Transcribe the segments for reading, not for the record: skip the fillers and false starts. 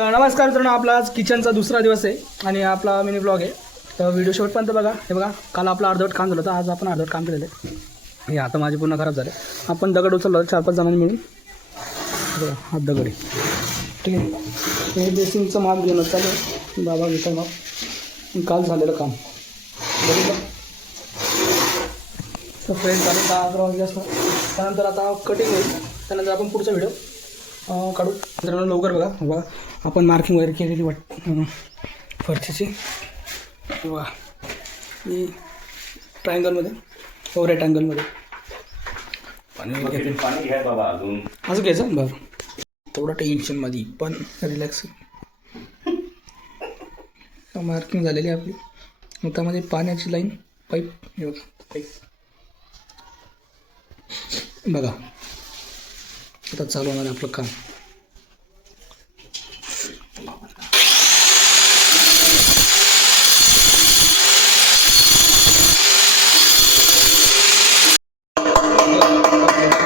नमस्कार मित्रांनो, आपला आज किचनचा दुसरा दिवस आहे आणि आपला मिनी ब्लॉग आहे. तर व्हिडिओ शेवटपर्यंत बघा. हे बघा, काल आपलं अर्धवट काम झालं होतं, आज आपण अर्धवट काम केलेलं आहे. हे आता माझे पूर्ण खराब झाले. आपण दगड उचललो 4-5 जणांनी मिळून. बघा हात दगड आहे, ठीक आहे. हे बेसिंगचं माप घेणं चालू आहे. बाबा घेता माप. काल झालेलं काम बरोबर. तर फ्रेंड चालू 10-11 वाजले असतं. त्यानंतर आता कटिंग होईल. त्यानंतर आपण पुढचा व्हिडिओ काढू. मित्रांनो लवकर बघा. आपण मार्किंग वगैरे केलेली फरशीची किंवा मी ट्रायंगलमध्ये रेक्टँगलमध्ये पाणी घ्या बाबा. अजून असं घ्यायचं बरं. थोडं टेन्शनमध्ये पण रिलॅक्स. मार्किंग झालेली आहे आपली. मग त्यामध्ये पाण्याची लाईन पाईप हे बघा. पाईप बघा. आता चालू होणार आहे आपलं काम.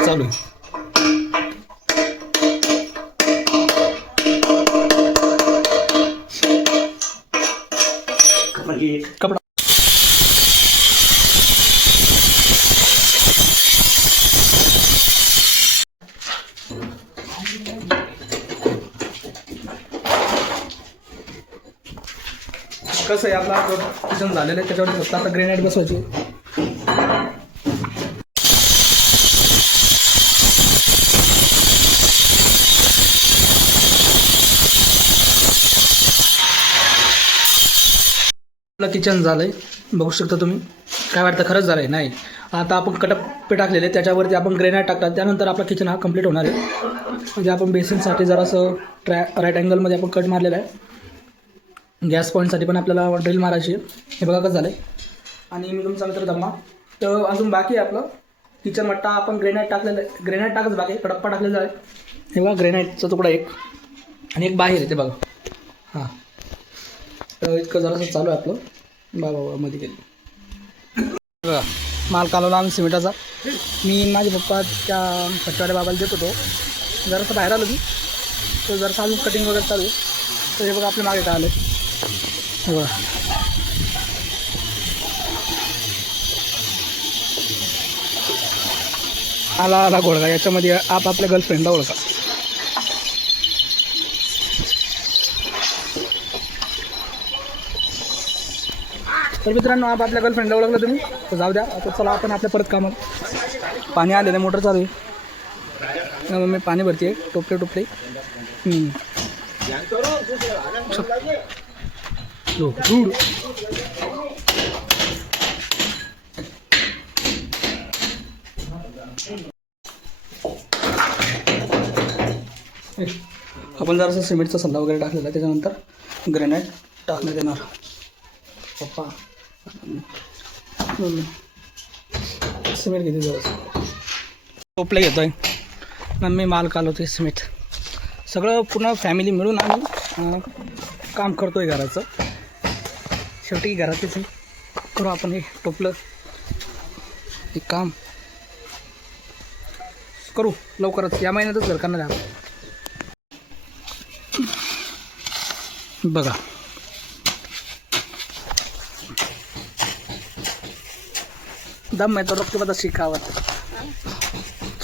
चालू आहे. कपडा कसं आहे, आपला किचन झालेलं आहे. त्याच्यावर फक्त आता ग्रेनाइट बसवायची. आपलं किचन झालं आहे, बघू शकता तुम्ही. काय वाटतं, खरंच झालं आहे? नाही. आता आपण कटप्पे टाकलेले, त्याच्यावरती आपण ग्रेनाइट टाकतात. त्यानंतर आपला किचन हा कंप्लीट होणार आहे. म्हणजे आपण बेसिनसाठी जरासं राईट अँगलमध्ये आपण कट मारलेला आहे. गॅस पॉईंटसाठी पण आपल्याला ड्रिल मारायची आहे. हे बघा कसं झालं आहे. आणि मी तुमचा मित्र दम्मा. तर अजून बाकी आहे आपलं किचन मट्टा. आपण ग्रेनाइट टाकलेलं आहे. ग्रेनाइट टाकच बाकी आहे. कडप्पा टाकलेला आहे. हे बघा ग्रेनाइटचा तुकडा एक आणि एक बाहेर येते बघा. हां, तर इतकं जरासं चालू आहे आपलं. बाबा मध्ये गेलं बघा. माल कालवला आम्ही सिमेंटाचा. मी माझे पप्पा त्या पट्टवाड्या बाबाला देत होतो. जरासं बाहेर आलो मी. तर जरासं अजून कटिंग वगैरे चालू आहे. तर हे बघा आपल्या मागे काय आलं. हे बघा आला घोडगा. याच्यामध्ये आपल्या गर्लफ्रेंडला ओळखा. तर मित्रांनो, आपल्या गर्लफ्रेंडला ओळखलं तुम्ही, तर जाऊ द्या. आता चला आपण आपल्या परत कामात. पाणी आलेलं, मोटर चालू आहे. मग मी पाणी भरते टोपले. आपण जरासं सिमेंटचा सल्ला वगैरे टाकलेला आहे. त्याच्यानंतर ग्रेनाइट टाकण्यात येणार. पप्पा सिमेंट घेते जरा. टोपले घेतो आहे. मम्मी माल कालवते सिमेंट. सगळं पूर्ण फॅमिली मिळून आम्ही काम करतो आहे घराचं. शेवटी घरातच करू आपण हे टोपलं हे काम करू लवकरच. या महिन्यातच घर करणार आहे बघा. दम है तो रक्त बता शिकावत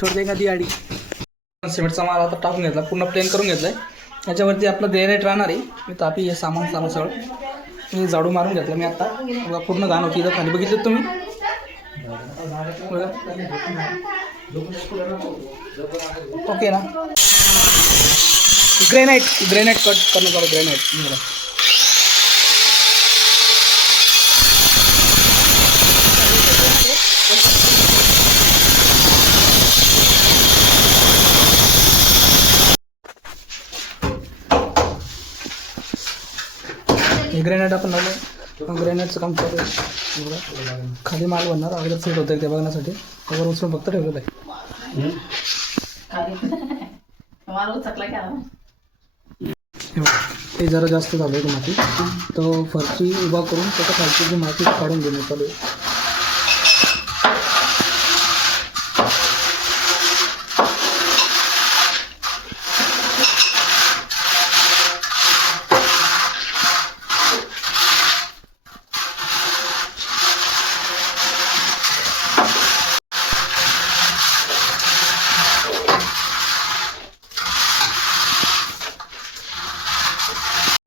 छोड देगा दिहाडी. सिमेंटचा माल आता टाकून घेतला, पूर्ण प्लेन करून घेतला आहे. याच्यावरती आपलं ग्रेनाइट राहणार आहे. मी तापी हे सामान सगळं मी झाडू मारून घेतलं. मी आता बघा पूर्ण घाण होती इथं खाली, बघितलं तुम्ही बघा. ओके ना. ग्रेनाइट कट करणं चालू. ग्रेनाइट हे ग्रेनाइट आपण लावलं. ग्रेनाइटचं काम चालू आहे. खाली माल बनणार, अगोदर सेट होतं आहे ते बघण्यासाठी. अगोदर उचलून फक्त ठेवलेलं आहे. ते जरा जास्त झालं आहे माती. तो फरशी उभा करून त्याच्या खालची जी माती काढून घेण्यात चालू आहे.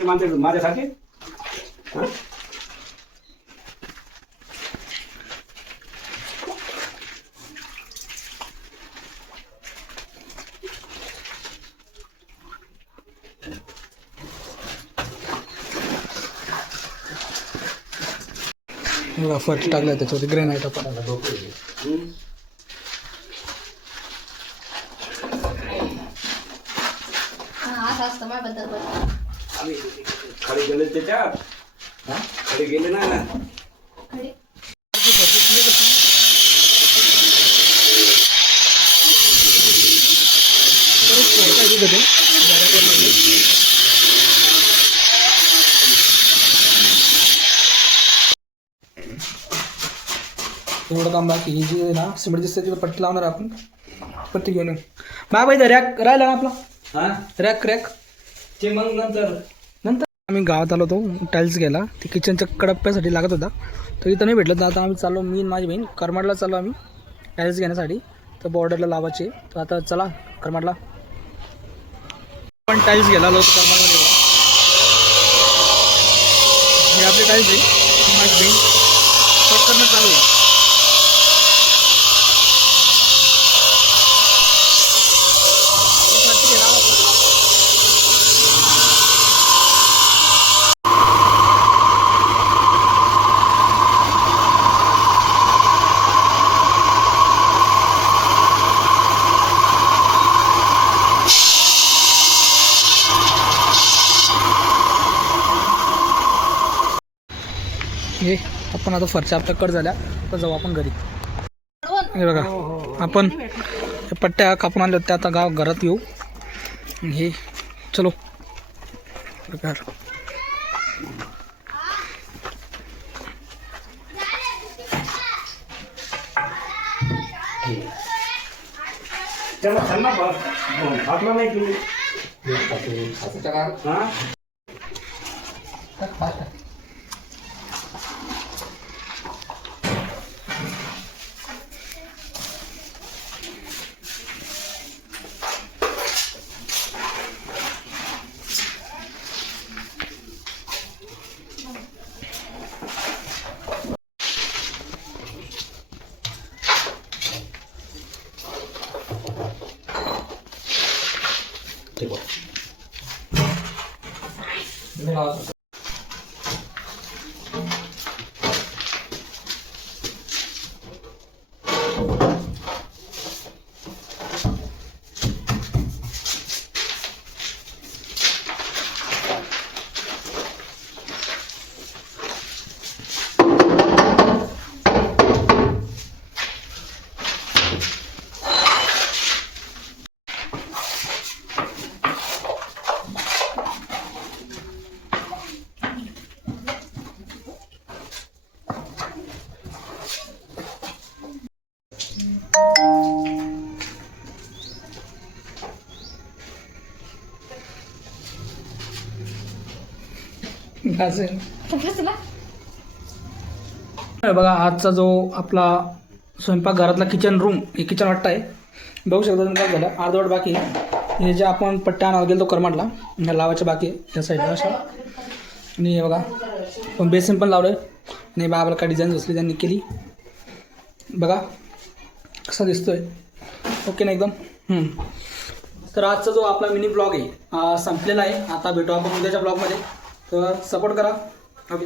माझ्यासाठी हा? फर्स्ट टाकलं त्याच्यावरती ग्रेनाइट आपण खाली गेले त्याच्यात खाली गेले ना एवढं काम बाकी ही जी आहे ना सिमेंट दिसते तिथं पट्टी लावणार आपण पट्टी घेऊन येऊ बा बाई रॅक राहिला ना आपला हा रॅक रॅक ते मग नंतर आम्ही गावात आलो होतो टाईल्स घ्यायला ते किचनच्या कडप्प्यासाठी लागत होता तर इथं नाही भेटलं तर आता आम्ही चाललो मी आणि माझी बहीण करमाडला चाललो आम्ही टाईल्स घेण्यासाठी तर बॉर्डरला लावायचे तर आता चला करमाडला पण टाईल्स घ्यायला आलो होतो करमाडमध्ये हे आपले टाईल्स आहे माझी बहीण कट करणं चालू आहे हे आपण आता फरच्या आपल्या कट झाल्या तर जाऊ आपण घरी हे बघा आपण पट्ट्या कापून आणल्या होत्या आता घरात येऊ हे चलो प्रकार त्याला खाल्ला खातला नाही तुम्ही हा बघा आजचा जो आपला स्वयंपाकघरातला किचन रूम हे किचन वाटतं आहे बघू शकता तुम्ही काय झालं अर्धवट बाकी आहे हे जे आपण पट्ट्या आणायला गेलो तो करमाडला ह्या लावायच्या बाकी आहे या साईडला अशा आणि हे बघा पण बेसिन पण लावलं आहे आणि बाबाला काय डिझाईन असली त्यांनी केली बघा कसा दिसतोय ओके ना एकदम तर आजचा जो आपला मिनी ब्लॉग आहे संपलेला आहे आता भेटू आपण उद्याच्या ब्लॉगमध्ये तर सपोर्ट करा ओके